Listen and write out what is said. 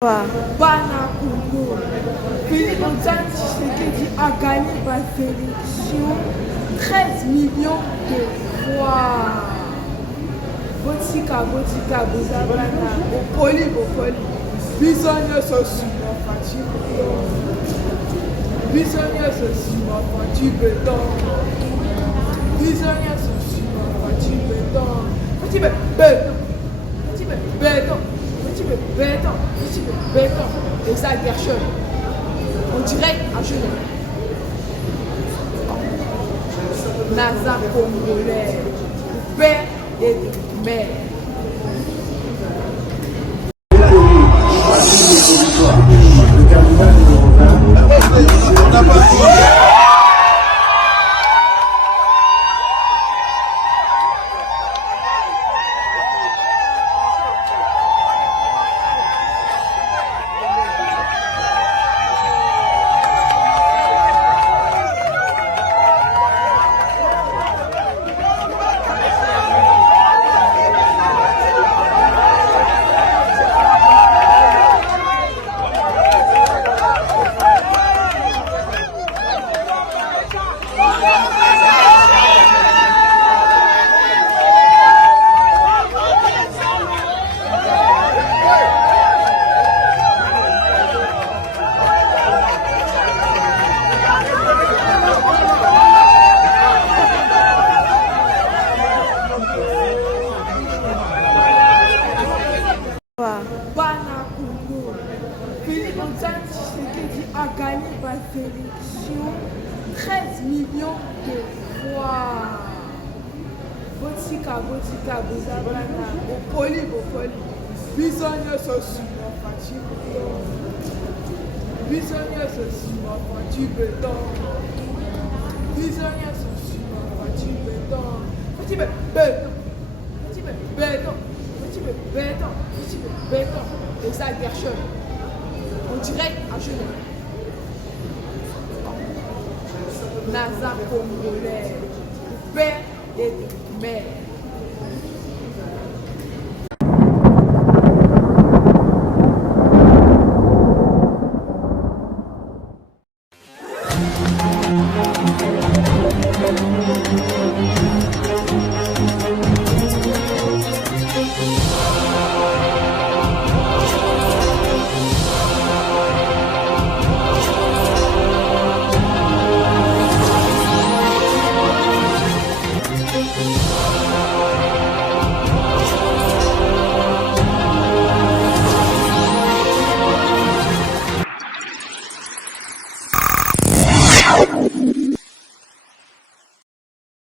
Bana Congo. Félix Antoine Tshisekedi a gagné par sélection 13 millions de fois. Botika, Bozabana, Bopoli. Bisogno sosimo fati beton. Bisogno sosimo fati béton. Et ça Gershon. On dirait à genoux. Naza congolais. Père et mère. Bana Congo. Félix Antoine Tshisekedi a gagné par sélection 13 millions de fois. Botika, Bozabana, Bopoli. Bisogno sosimo fati beton. Béton. Et ça Gershon. On dirait à genoux. Naza congolais. Père et mère.